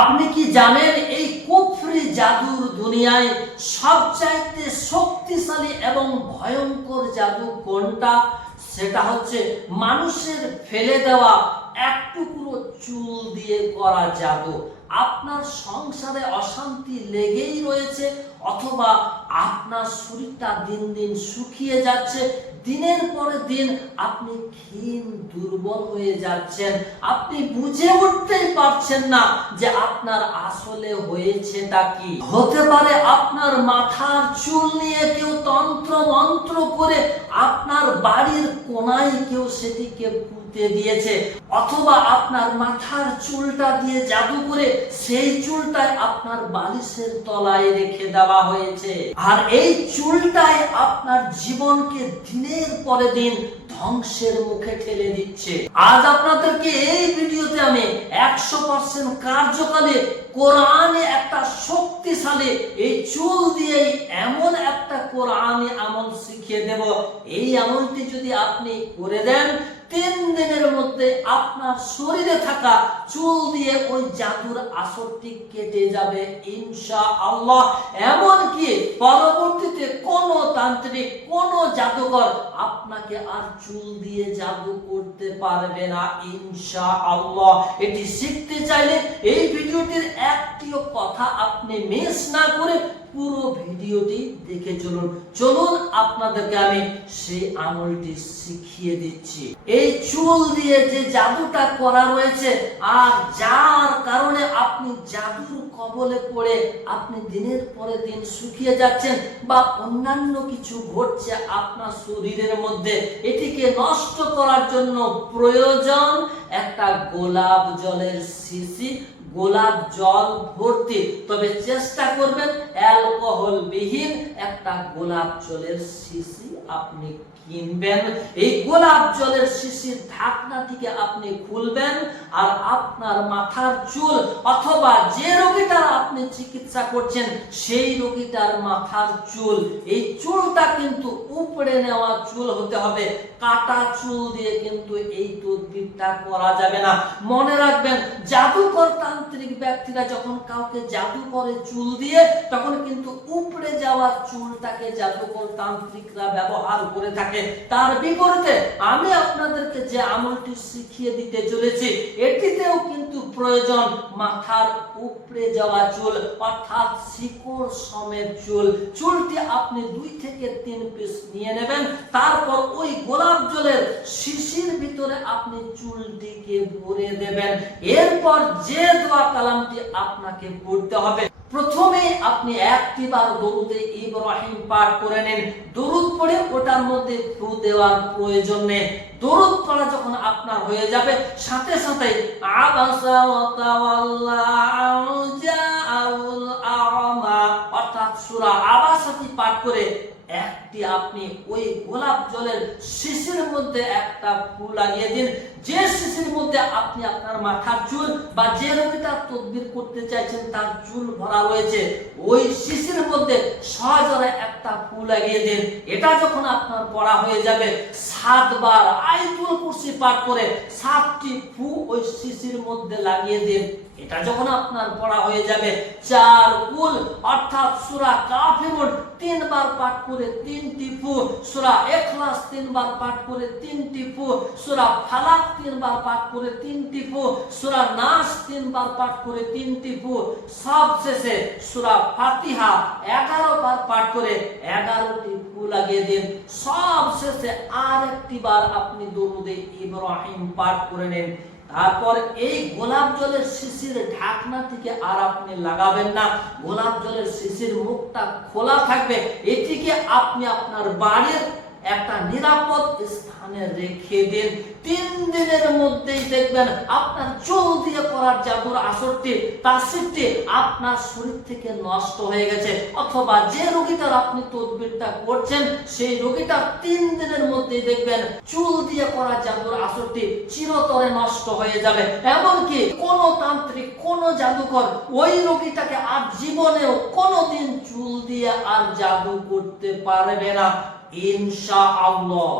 আপনি কি জানেন এই কুফরি জাদুর দুনিয়ায় সবচাইতে শক্তিশালী এবং ভয়ঙ্কর জাদু কোনটা? সেটা হচ্ছে মানুষের ফেলে দেওয়া এক টুকরো চুল দিয়ে করা জাদু। আপনার সংসারে অশান্তি লেগেই রয়েছে, অথবা আপনার শরীরটা দিন দিন শুকিয়ে যাচ্ছে, দিনের পরে দিন আপনি ক্ষীণ দুর্বল হয়ে যাচ্ছেন, আপনি বুঝে উঠতেই পারছেন না যে আপনার আসলে হয়েছেটা কি। হতে পারে আপনার মাথার চুল নিয়ে কেউ তন্ত্র মন্ত্র করে আপনার বাড়ির কোনায় কেউ সেটিকে পুঁতে দিয়েছে, অথবা আপনার মাথার চুলটা দিয়ে জাদু করে সেই চুলটাই আপনার বালিশের তলায় রেখে দেওয়া হয়েছে, আর এই চুলটাই আপনার জীবনকে দিনের পরে দিন ধ্বংসের মুখে ঠেলে দিচ্ছে। আজ আপনাদেরকে এই ভিডিওতে আমি 100% কার্যকালে কোরআনে একটা শক্তিশালী এই চুল দিয়ে এমন একটা কোরআনে আমল শিখিয়ে দেব। এই আমলটি যদি আপনি করে দেন, 3 দিনের মধ্যে আপনার শরীরে থাকা চুল দিয়ে ওই জাদুর আসরটি কেটে যাবে ইনশাআল্লাহ। এমনকি পরবর্তীতে কোনো তান্ত্রিক, কোনো জাদুকর আপনাকে আর চুল দিয়ে জাদু করতে পারবে না ইনশাআল্লাহ। এটি শিখতে চাইলে এই ভিডিওটির একটিও কথা আপনি মিস না করে পুরো ভিডিওটি দেখে চলুন আপনাদেরকে আমি সেই আমলটি শিখিয়ে দিচ্ছি। এই চুল দিয়ে যে জাদুটা করা রয়েছে, আর যার কারণে আপনি জাদুর কবলে পড়ে আপনি দিনের পরে দিন শুকিয়ে যাচ্ছেন বা অন্যান্য কিছু ঘটছে আপনার শরীরের মধ্যে, এটিকে নষ্ট করার জন্য প্রয়োজন একটা গোলাপ জলের শিশি, গোলাপ জল ভর্তি। তবে চেষ্টা করবেন অ্যালকোহল বিহীন একটা গোলাপ জলের শিশি আপনি কিনবেন। এই গোলাপ জলের শিশির ঢাকনাটিকে আপনি খুলবেন, আর আপনার মাথার চুল অথবা যে রোগীটার আপনি চিকিৎসা করছেন সেই রোগীটার মাথার চুল, এই চুলটা কিন্তু উপড়ে নেওয়া চুল হতে হবে। কাটা চুল দিয়ে কিন্তু এই তদবিরটা করা যাবে না। মনে রাখবেন, জাদুকর তান্ত্রিক ব্যক্তিরা যখন কাউকে জাদু করে চুল দিয়ে, তখন কিন্তু উপড়ে যাওয়া চুলটাকে জাদুকর তান্ত্রিকরা ব্যবহার করে থাকে। তার বিপরীতে আমি আপনাদেরকে যে আমলটি শিখিয়ে দিতে চলেছি, এটিতেও কিন্তু প্রয়োজন মাথার উপড়ে যাওয়া চুল, অর্থাৎ শিকড় সমেত চুল। চুলটি আপনি 2 থেকে 3 পিস নিয়ে নেবেন, তারপর ওই গোলাপ জলের শিশির ভিতরে আপনি চুলটিকে ভরে দেবেন। এরপর যে দোয়া কালামটি আপনাকে পড়তে হবে, প্রথমে আপনি একটিবার দরুদে ইব্রাহিম পাঠ করে নেন। দরুদ পড়ে ওটার মধ্যে ফু দেওয়ার প্রয়োজন নেই। দরুদ পড়া যখন আপনার হয়ে যাবে, সাথে সাথে আবাসা ওয়া তাওয়াল্লা জাআউল আ'মা অর্থাৎ সূরা আবাসাটি পাঠ করে একটি আপনি ওই গোলাপ জলের শিশির মধ্যে একটা ফু লাগিয়ে দিন। যে শিশির মধ্যে আপনি আপনার মাথার চুল বা যে রোগীটা তদবির করতে চাইছেন তার চুল ভরা রয়েছে, ওই শিশির মধ্যে সজোরে একটা ফু লাগিয়ে দিন। এটা যখন আপনার পড়া হয়ে যাবে, 7 বার আয়াতুল কুরসি পাঠ করে 7টি ফু ওই শিশির মধ্যে লাগিয়ে দিন। এটা যখন আপনার পড়া হয়ে যাবে, 4 কুল অর্থাৎ সূরা কাফিরুন 3 বার পাঠ করে 3টি ফু, সূরা ইখলাস 3 বার পাঠ করে 3টি ফু, সূরা ফালাক 3 বার পাঠ করে 3টি ফু, সূরা নাস 3 বার পাঠ করে 3টি ফু, সবশেষে সূরা ফাতিহা 11 বার পাঠ করে 11টি ফু লাগিয়ে দিন। সবশেষে আরেকটি বার আপনি দরুদে ইব্রাহিম পাঠ করে নেন। তারপর এই গোলাপ জলের শিশির ঢাকনাটিকে আর আপনি লাগাবেন না। গোলাপ জলের শিশির মুখটা খোলা থাকবে। এটিকে আপনি আপনার বাড়ির একটা নিরাপদ স্থানে রেখে দিন। 3 দিনের মধ্যেই দেখবেন আপনার চুল দিয়ে করার জাদুর আসরটি, তাসিরটি আপনার শরীর থেকে নষ্ট হয়ে গেছে, অথবা যে রোগীটার আপনি তদবিরটা করছেন সেই রোগীটা 3 দিনের মধ্যেই দেখবেন চুল দিয়ে করা জাদুর আসরটি চিরতরে নষ্ট হয়ে যাবে। এমনকি কোন তান্ত্রিক, কোন জাদুকর ওই রোগীটাকে আর জীবনেও কোনোদিন চুল দিয়ে আর জাদু করতে পারবে না ইনশাআল্লাহ।